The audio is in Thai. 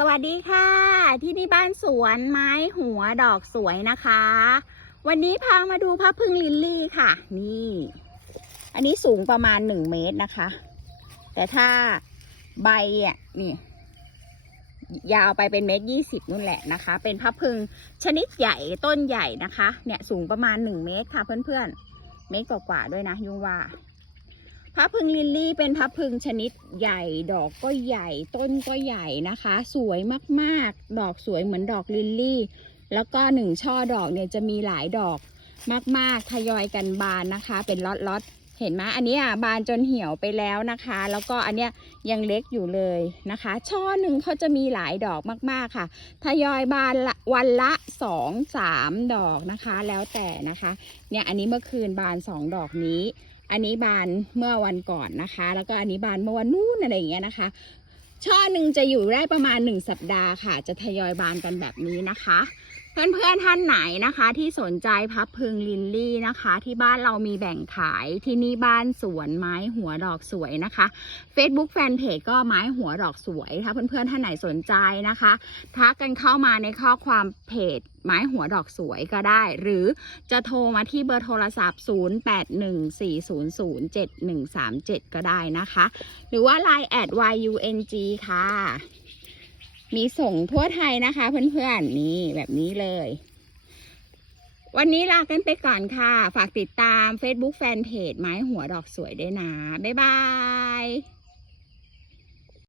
สวัสดีค่ะ ที่นี่บ้านสวนไม้หัวดอกสวยนะคะ วันนี้พามาดูพระพึ่งลิลลี่ค่ะ นี่ อันนี้สูงประมาณหนึ่งเมตรนะคะ แต่ถ้าใบอะนี่ ยาวไปเป็นเมตรยี่สิบนู่นแหละนะคะ เป็นพระพึ่งชนิดใหญ่ต้นใหญ่นะคะ เนี่ยสูงประมาณหนึ่งเมตรค่ะเพื่อนๆเมตรกว่าๆด้วยนะยุงว่า พระพึงลิลลี่เป็นพระพึงชนิดใหญ่ ดอกก็ใหญ่ ต้นก็ใหญ่นะคะ สวยมากๆ ดอกสวยเหมือนดอกลิลลี่ แล้วก็หนึ่งช่อดอกเนี่ยจะมีหลายดอกมากๆ ทยอยกันบานนะคะ เป็นล็อตๆ เห็นไหมอันนี้อะบานจนเหี่ยวไปแล้วนะคะ แล้วก็อันเนี้ยยังเล็กอยู่เลยนะคะ ช่อหนึ่งเขาจะมีหลายดอกมากๆค่ะ ทยอยบานละวันละสองสามดอกนะคะ แล้วแต่นะคะ เนี่ยอันนี้เมื่อคืนบานสองดอกนี้ อันนี้บานเมื่อวันก่อนนะคะ แล้วก็อันนี้บานเมื่อวันนู้นอะไรอย่างเงี้ยนะคะ ช่อหนึ่งจะอยู่ได้ประมาณหนึ่งสัปดาห์ค่ะ จะทยอยบานกันแบบนี้นะคะ เพื่อนๆท่านไหนนะคะ ที่สนใจพับพึงลินลี่นะคะ ที่บ้านเรามีแบ่งขายที่นี่บ้านสวนไม้หัวดอกสวยนะคะ Facebook Fanpage ก็ไม้หัวดอกสวยถ้าเพื่อนๆท่านไหนสนใจนะคะทักกันเข้ามาในข้อความเพจไม้หัวดอกสวยก็ได้ หรือจะโทรมาที่เบอร์โทรศัพท์ 0814007137 ก็ได้นะคะ หรือว่า Line แอด YUNG ค่ะ มีส่งทั่วไทยนะคะ เพื่อนๆนี่แบบนี้เลย วันนี้ลากันไปก่อนค่ะ ฝากติดตาม Facebook Fanpage ไม้หัวดอกสวยด้วยนะ บ๊ายบาย